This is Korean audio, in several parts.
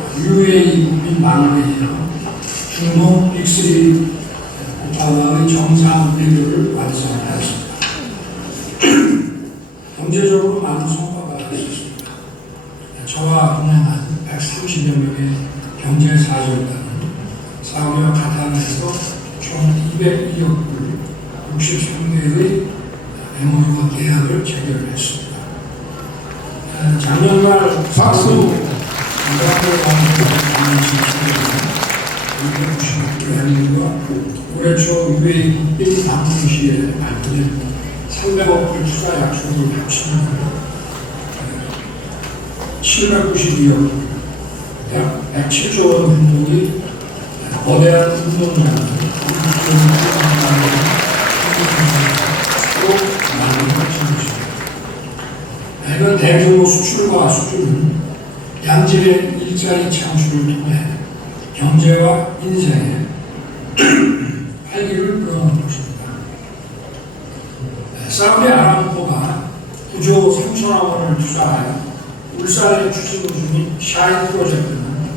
초 UAE 국민 방문회의로 중동 빅3 국가와의 정상 외교를 완성하였습니다. 경제적으로 많은 성과가 있었습니다. 저와 동행한 130여 명의 경제 사절단은 사우디와 카타르에서 총 202억 불 63개의 MOU 계약을 체결했습니다. 어, 작년 말 박수. 올해 초 국빈 방문 시에 발표된 300억 불 투자 약속을 합치면 792억 약 107조 원 규모의 거대한 운동장을 만들어진 것입니다. 대규모 수출과 수주는 양질의 일자리 창출을 통해 경제와 인생에 활기를 불어넣은 것입니다. 사우디 아람코가 9조 3천억 원을 투자하여 울산에 추진 중인 샤인 프로젝트는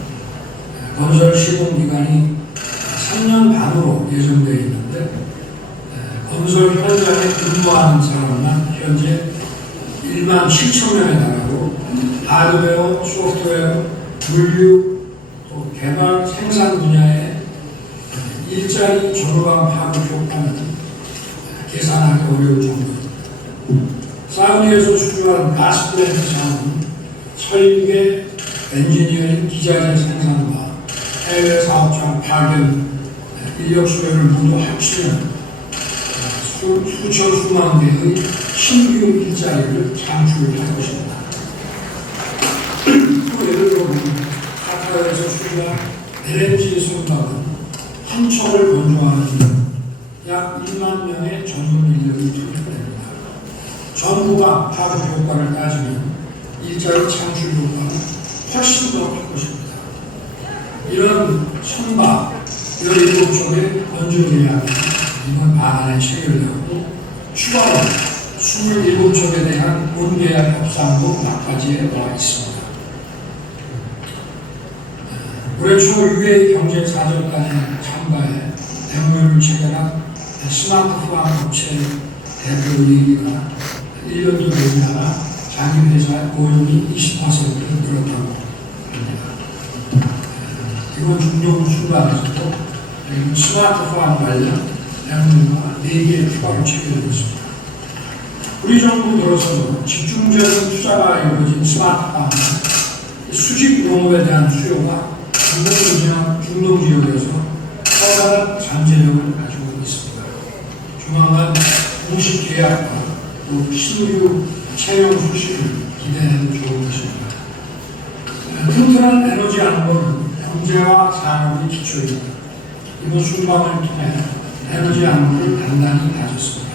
건설 시공 기간이 3년 반으로 예정되어 있는데 건설 현장에 근무하는 사람만 현재 1만 7천 명에 달하고 하드웨어, 소프트웨어, 물류, 또 개발, 생산 분야에 일자리 조르방 파급 효과는 계산하기 어려울 정도입니다. 사우디에서 수주한 가스플랜트 사업은 설계, 엔지니어링, 기자재 생산과 해외 사업장 파견, 인력 수요를 모두 합치면 수, 수천 수만 개의 신규 일자리를 창출할 것입니다. 카타르에서 수주한 LNG 선박은 한 척을 건조하는 약 1만 명의 전문 인력이 투입됩니다. 전부가 파급 효과를 따지면 일자리 창출 효과는 훨씬 더 올해 초 UA 경제사절단에 참가해 MOU를 체결한 스마트폰 업체 대표이기가 1년도 되지 않아 자기 회사 고용이 20%를 늘었다고 합니다. 이번 중동 순간에서도 스마트폰 관련 MOU가 4개 추가로 체결됐습니다. 우리 정부 들어서도 집중적인 투자가 이루어진 스마트폰 수직 농업에 대한 수요가 지역, 중동 지역에서 커다란 잠재력을 가지고 있습니다. 조만간 공식 계약과 또 신규 채용 수식을 기대해도 좋을 것입니다. 튼튼한 에너지 안보는 경제와 산업의 기초입니다. 이번 순방을 통해 에너지 안보를 단단히 다졌습니다.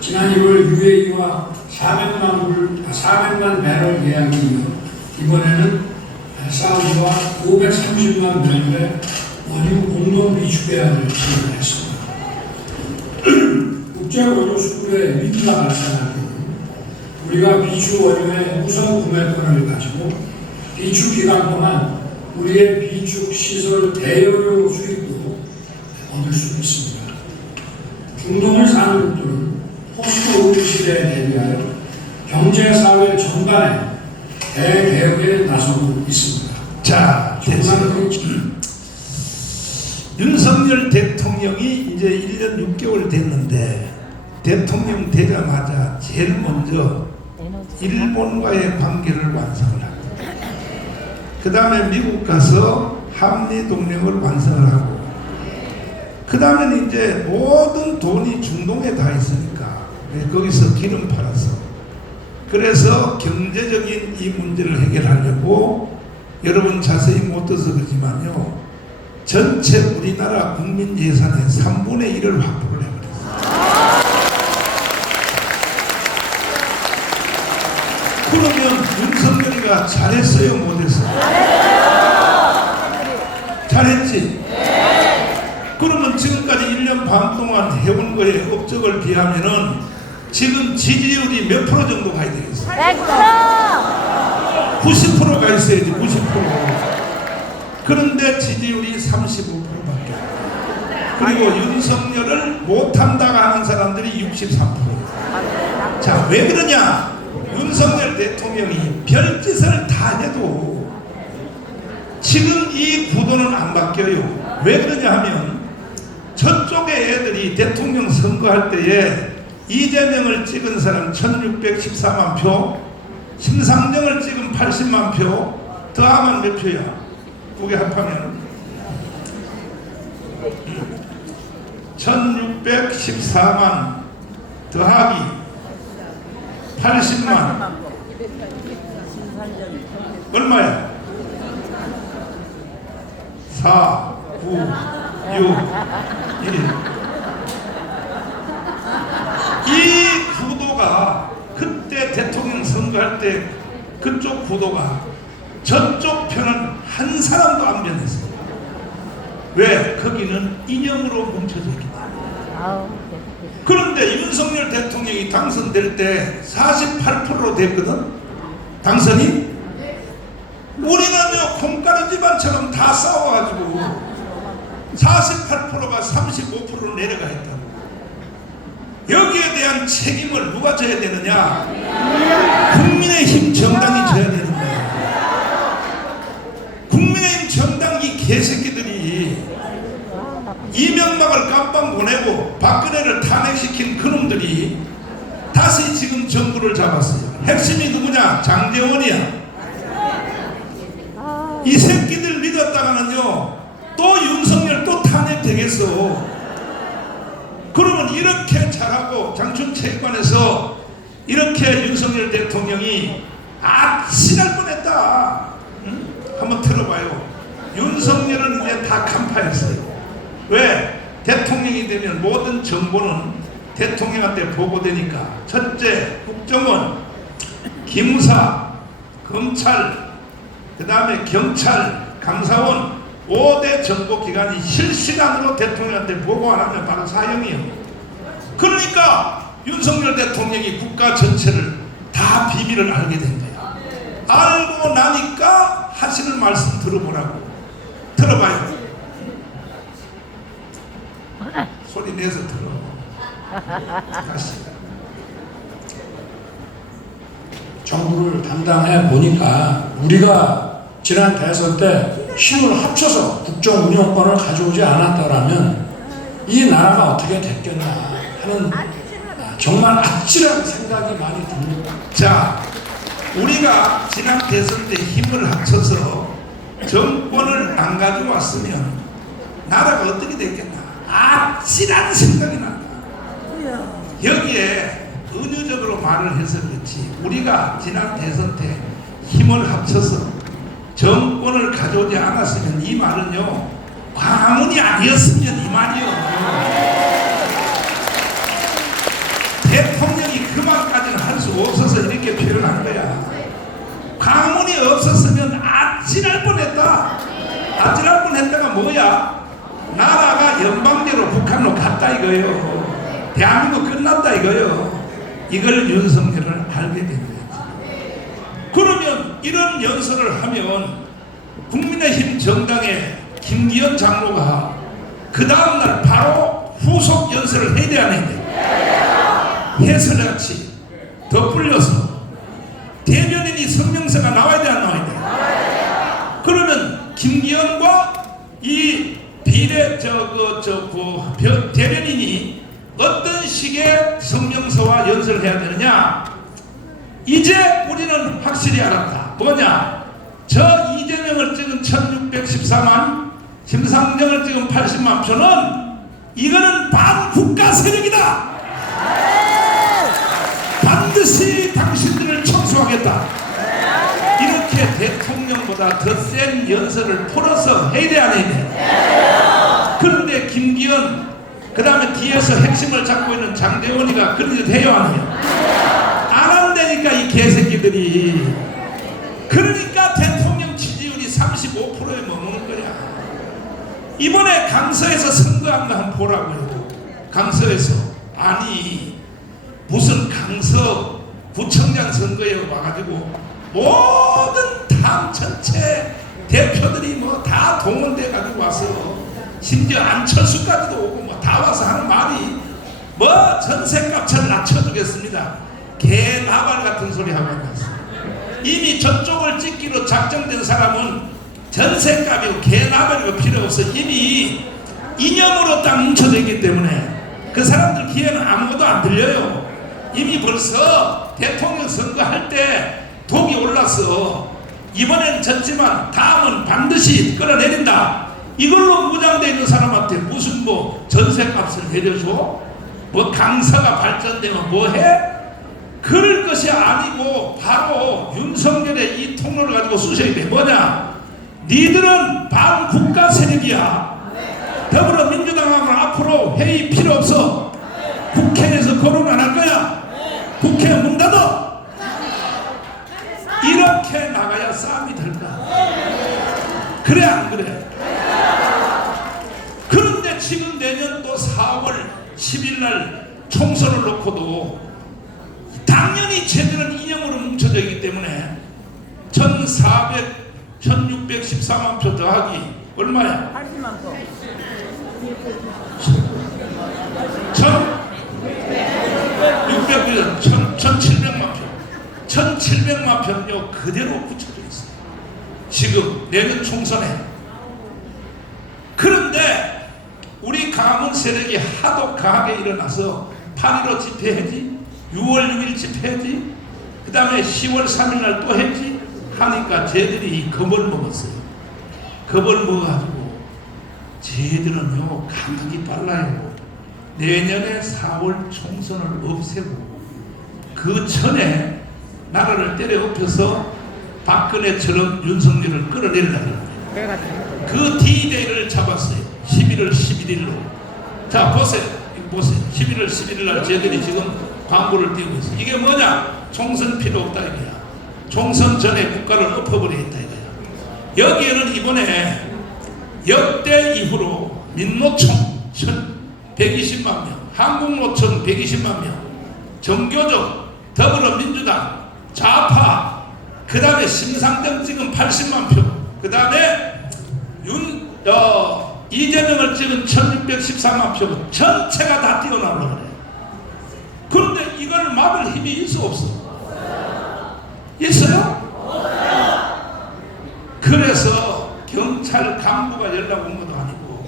지난 1월 UAE와 400만 불, 400만 배럴 계약이 이어 이번에는 사우디와 530만 배럴의 원유 공동 비축 계약을 체결했습니다. 국제 원유 수급에 위기가 발생할 경우 우리가 비축 원유의 우선 구매권을 가지고 비축 기간 동안 우리의 비축 시설 대여료 수익도 얻을 수 있습니다. 중동을 사는 국들은 포스트 오일 시대에 대비하여 경제 사회 전반에 대개혁에 나서고 있습니다. 자, 됐어요. 조상들이 윤석열 대통령이 이제 1년 6개월 됐는데 대통령 되자마자 제일 먼저 일본과의 관계를 완성을 하고 그 다음에 미국 가서 한미 동맹을 완성을 하고 그 다음에 이제 모든 돈이 중동에 다 있으니까 네, 거기서 기름 팔아서 그래서 경제적인 이 문제를 해결하려고 여러분 자세히 못 들어서 그러지만요 전체 우리나라 국민 예산의 3분의 1을 확보를 해버렸어요. 그러면 윤석열이가 잘했어요, 못했어요? 잘했지? 그러면 지금까지 1년 반 동안 해온 거에 업적을 비하면은 지금 지지율이 몇 프로 정도 가야 되겠어요? 100%! 90%가 있어야지 90% 그런데 지지율이 35%밖에 그리고 윤석열을 못한다가 하는 사람들이 63%자 왜 그러냐? 윤석열 대통령이 별짓을 다 해도 지금 이 구도는 안 바뀌어요. 왜 그러냐 하면 저쪽에 애들이 대통령 선거할 때에 이재명을 찍은 사람 1614만 표 심상정을 찍은 80만 표 더하면 몇 표야? 두개 합하면 1614만 더하기 80만 얼마야? 4, 9, 6, 1. 이 구도가 그때 대통령 선거할 때 그쪽 구도가 저쪽 편은 한 사람도 안 변했어요. 왜? 거기는 인형으로 뭉쳐져 있기 때문에. 그런데 윤석열 대통령이 당선될 때 48%로 됐거든. 당선이 우리는요 콩가루 집안처럼 다 싸워가지고 48%가 35%로 내려가 있다고. 여기에 대한 책임을 누가 져야 되느냐? 국민의힘 정당이 져야 되는 거야. 국민의힘 정당 이 개새끼들이 이명박을 깜빵 보내고 박근혜를 탄핵시킨 그놈들이 다시 지금 정부를 잡았어요. 핵심이 누구냐? 장재원이야. 이 새끼들 믿었다가는요, 또 윤석열 또 탄핵되겠어. 그러면 이렇게 잘하고 장춘 체육관에서 이렇게 윤석열 대통령이 아찔할 뻔했다. 응? 한번 들어봐요. 윤석열은 이제 다 간파했어요. 왜? 대통령이 되면 모든 정보는 대통령한테 보고되니까 첫째 국정원, 기무사, 검찰, 그 다음에 경찰, 감사원 5대 정보기관이 실시간으로 대통령한테 보고 안 하면 바로 사형이에요. 그러니까 윤석열 대통령이 국가 전체를 다 비밀을 알게 된 거야. 알고 나니까 하시는 말씀 들어보라고. 들어봐요. 소리 내서 들어. 다시. 정부를 담당해 보니까 우리가 지난 대선 때 힘을 합쳐서 국정 운영권을 가져오지 않았다라면 이 나라가 어떻게 됐겠나 하는 정말 아찔한 생각이 많이 듭니다. 자, 우리가 지난 대선 때 힘을 합쳐서 정권을 안 가져왔으면 나라가 어떻게 됐겠나? 아찔한 생각이 난다. 여기에 은유적으로 말을 해서 그렇지 우리가 지난 대선 때 힘을 합쳐서 정권을 가져오지 않았으면 이 말은요 광화문이 아니었으면 이 말이요. 대통령이 그 말까지는 할 수 없어서 이렇게 표현한 거야. 광화문이 없었으면 아찔할 뻔했다. 아찔할 뻔했다가 뭐야? 나라가 연방제로 북한으로 갔다 이거예요. 대한민국 끝났다 이거예요. 이걸 윤석열을 알게 된 거예요. 그러면 이런 연설을 하면 국민의힘 정당의 김기현 장로가 그 다음날 바로 후속 연설을 해야 돼? 해설같이 덧불려서 대변인이 성명서가 나와야 돼 안 나와야 돼? 그러면 김기현과 이 비례 저그 저그 대변인이 어떤 식의 성명서와 연설을 해야 되느냐? 이제 우리는 확실히 알았다. 뭐냐? 저 이재명을 찍은 1614만, 심상정을 찍은 80만 표는 이거는 반국가 세력이다. 반드시 당신들을 청소하겠다. 이렇게 대통령보다 더 센 연설을 풀어서 돼? 그런데 김기현, 그 다음에 뒤에서 핵심을 잡고 있는 장대원이가 그런 짓 해요, 안 해요? 안 한다니까, 이 개새끼들이. 그러니까 대통령 지지율이 35%에 머무는 거야. 이번에 강서에서 선거한 거 한번 보라고요. 강서에서 아니 무슨 강서 구청장 선거에 와가지고 모든 당 전체 대표들이 뭐 다 동원돼 가지고 와서 심지어 안철수까지도 오고 뭐 다 와서 하는 말이 뭐 전세값을 낮춰주겠습니다. 개 나발 같은 소리 하고 있습니다. 이미 저쪽을 찍기로 작정된 사람은 전세값이고 개나발이고 필요 없어. 이미 이념으로 딱 뭉쳐져 있기 때문에 그 사람들 귀에는 아무것도 안 들려요. 이미 벌써 대통령 선거할 때 독이 올랐어 이번엔 졌지만 다음은 반드시 끌어내린다. 이걸로 무장되어 있는 사람한테 무슨 뭐 전세값을 내려줘? 뭐 강사가 발전되면 뭐해 그럴 것이 아니고 바로 윤석열의 이 통로를 가지고 쑤셔야 돼 뭐냐? 니들은 반국가 세력이야. 더불어민주당하면 앞으로 회의 필요 없어. 국회에서 거론 안 할 거야. 국회 문 닫아. 이렇게 나가야 싸움이 될 거야 그래 안 그래? 그런데 지금 내년도 4월 10일 날 총선을 놓고도 당연히 쟤들은 이념으로 뭉쳐져 있기 때문에 1400, 1614만 표 더하기 얼마야? 80만 표. 1600, 1700만 표. 1700만 표는요, 그대로 붙여져 있어요. 지금 내년 총선에. 그런데 우리 강원 세력이 하도 강하게 일어나서 8.15 집회했지, 6월 6일 집회했지, 그 다음에 10월 3일 날 또 했지, 하니까 쟤들이 겁을 먹었어요. 겁을 먹어가지고 쟤들은요, 감각이 빨라요. 내년에 4월 총선을 없애고 그 전에 나라를 때려 엎혀서 박근혜처럼 윤석열을 끌어내리려고 해요. 그 D-Day를 잡았어요. 11월 11일로. 자, 보세요. 보세요. 11월 11일 날 쟤들이 지금 광고를 띄우고 있어요. 이게 뭐냐? 총선 필요 없다 이거야. 총선 전에 국가를 엎어버리겠다 이거야. 여기에는 이번에 역대 이후로 민노총 120만 명, 한국노총 120만 명, 정교적, 더불어민주당, 좌파, 그 다음에 심상정 찍은 80만 표, 그 다음에 윤, 어, 이재명을 찍은 1614만 표, 전체가 다 뛰어나오려 그래. 이걸 막을 힘이 있어 없어? 있어요? 그래서 경찰 간부가 연락 온 것도 아니고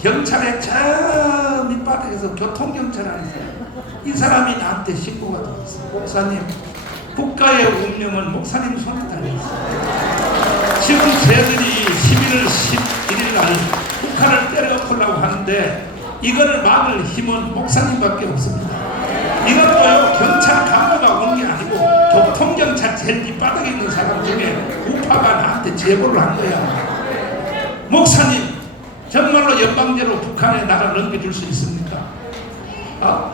경찰에 저 밑바닥에서 교통경찰 아니세요? 이 사람이 나한테 신고가 들어왔어요. 목사님, 국가의 운명은 목사님 손에 달려있어요. 지금 쟤들이 11월 11일 날 북한을 때려엎으려고 하는데 이거를 막을 힘은 목사님밖에 없습니다. 이것도요 경찰 간부가 오는 게 아니고 교통경찰 제일 밑바닥에 있는 사람 중에 우파가 나한테 제보를 한 거야. 목사님 정말로 연방제로 북한에 나를 넘겨줄 수 있습니까? 아,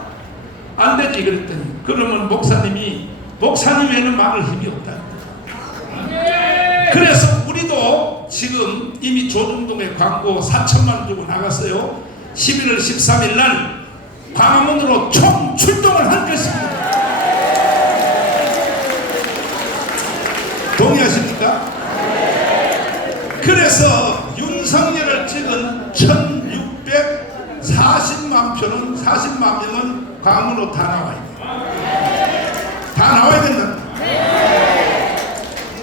안 되지 그랬더니 그러면 목사님이 목사님 에는 막을 힘이 없다. 그래서 우리도 지금 이미 조중동에 광고 4천만 원 주고 나갔어요. 11월 13일 날 광화문으로 총 출동을 할 것입니다. 동의하십니까? 그래서 윤석열을 찍은 1640만 표는 40만 명은 광화문으로 다 나와야 돼. 다 나와야 된다.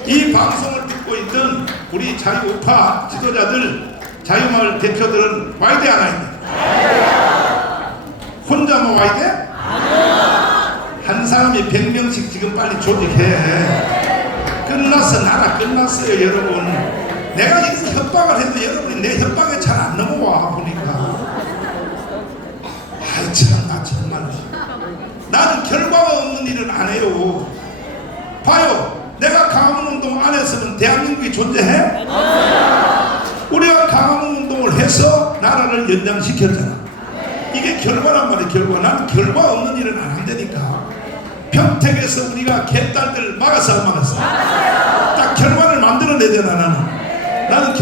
이 방송을 듣고 있는 우리 자유우파 지도자들, 자유마을 대표들은 와야 돼, 안 와야 돼? 혼자만 와야 돼? 한 사람이 100명씩 지금 빨리 조직해. 끝났어. 나라 끝났어요, 여러분. 내가 이렇게 협박을 해도 여러분이 내 협박에 잘 안 넘어와, 보니까. 아이, 참, 나 정말. 나는 결과가 없는 일은 안 해요. 봐요. 내가 강화문 운동 안에서는 대한민국이 존재해? 우리가 강화문 운동을 해서 나라를 연장시켰잖아. 이게 결과란 말이야, 결과. 나는 결과 없는 일은 안 한다니까. 평택에서 우리가 개딸들 안 막았어? 딱 결과를 만들어내잖아, 나는. 나는